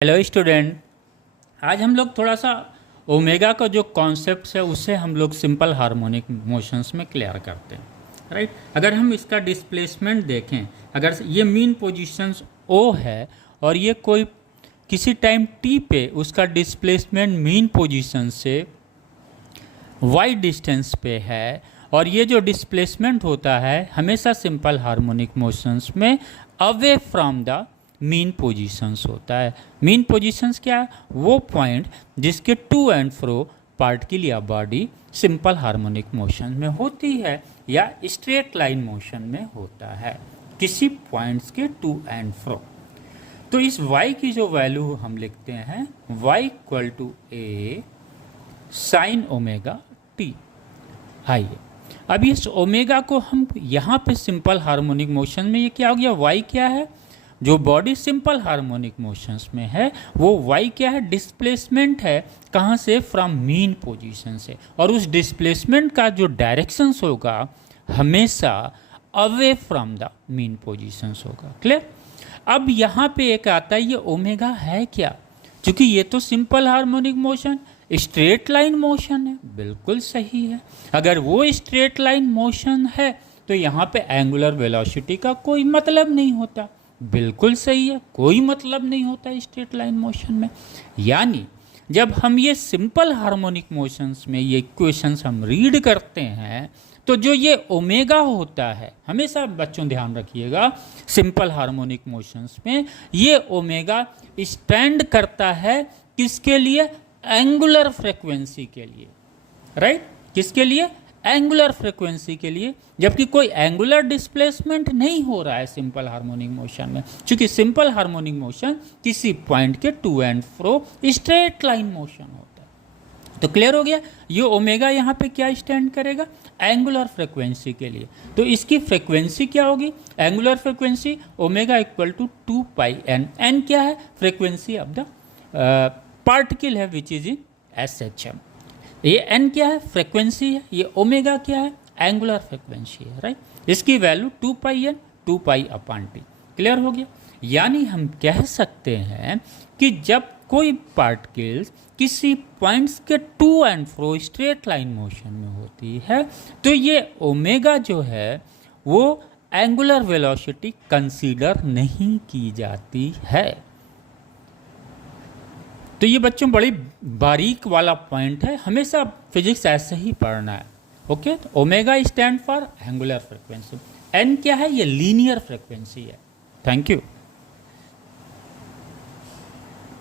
Hello student. आज हम लोग थोड़ा सा ओमेगा का जो कॉन्सेप्ट है उसे हम लोग सिंपल हार्मोनिक मोशंस में क्लियर करते हैं, राइट। अगर हम इसका डिस्प्लेसमेंट देखें, अगर ये मीन पोजीशंस ओ है और ये कोई किसी टाइम टी पे उसका डिस्प्लेसमेंट मीन पोजीशन से वाई डिस्टेंस पे है और ये जो डिस्प्लेसमेंट होता है हमेशा सिंपल हार्मोनिक मोशंस में away from the mean positions होता है। मीन पोजीशंस क्या है? वो पॉइंट जिसके टू एंड फ्रो पार्टिकल या बॉडी सिंपल हार्मोनिक मोशन में होती है या स्ट्रेट लाइन मोशन में होता है किसी पॉइंट्स के टू एंड फ्रो। तो इस y की जो वैल्यू हम लिखते हैं y equal to a sine omega t. आइए अब इस ओमेगा को हम यहाँ पे सिंपल हार्मोनिक मोशन में, ये क्या हो गया, y क्या है, जो बॉडी सिंपल हार्मोनिक मोशंस में है वो y क्या है, डिस्प्लेसमेंट है। कहाँ से? फ्रॉम मीन पोजीशन से। और उस डिस्प्लेसमेंट का जो डायरेक्शंस होगा हमेशा away from the mean positions होगा। क्लियर? अब यहाँ पे एक आता है, ये ओमेगा है क्या? क्योंकि ये तो simple harmonic motion straight line motion है। बिल्कुल सही है। अगर वो स्ट्रेट लाइन मोशन है तो यहाँ पे एंगुलर वेलोसिटी का कोई मतलब नहीं होता। बिल्कुल सही है, कोई मतलब नहीं होता स्ट्रेट लाइन मोशन में। यानी जब हम ये सिंपल हार्मोनिक मोशंस में ये इक्वेशंस हम रीड करते हैं तो जो ये ओमेगा होता है, हमेशा बच्चों ध्यान रखिएगा, सिंपल हार्मोनिक मोशंस में ये ओमेगा स्टैंड करता है किसके लिए? एंगुलर फ्रीक्वेंसी के लिए, राइट। किसके लिए? एंगुलर फ्रीक्वेंसी के लिए। जबकि कोई एंगुलर डिस्प्लेसमेंट नहीं हो रहा है सिंपल हार्मोनिक मोशन में, क्योंकि सिंपल हार्मोनिक मोशन किसी पॉइंट के to and fro straight line motion होता है। तो क्लियर हो गया, ये ओमेगा यहाँ पे क्या स्टैंड करेगा? एंगुलर फ्रीक्वेंसी के लिए। तो इसकी फ्रीक्वेंसी क्या होगी? Angular frequency omega equal to 2 pi n. N क्या है? फ्रीक्वेंसी ऑफ द पार्टिकल है विच इज इन SHM। ये n क्या है? फ्रीक्वेंसी है। ये ओमेगा क्या है? एंगुलर फ्रीक्वेंसी है, राइट। इसकी value 2 pi n 2 pi upon t. क्लियर हो गया? यानी हम कह सकते हैं कि जब कोई पार्टिकल्स किसी पॉइंट्स के to and fro straight line motion में होती है तो ये ओमेगा जो है वो एंगुलर वेलोसिटी कंसीडर नहीं की जाती है। तो ये बच्चों बड़ी बारीक वाला पॉइंट है, हमेशा फिजिक्स ऐसे ही पढ़ना है। ओके, तो omega stand for angular frequency. N क्या है? ये लीनियर फ्रीक्वेंसी है। Thank you.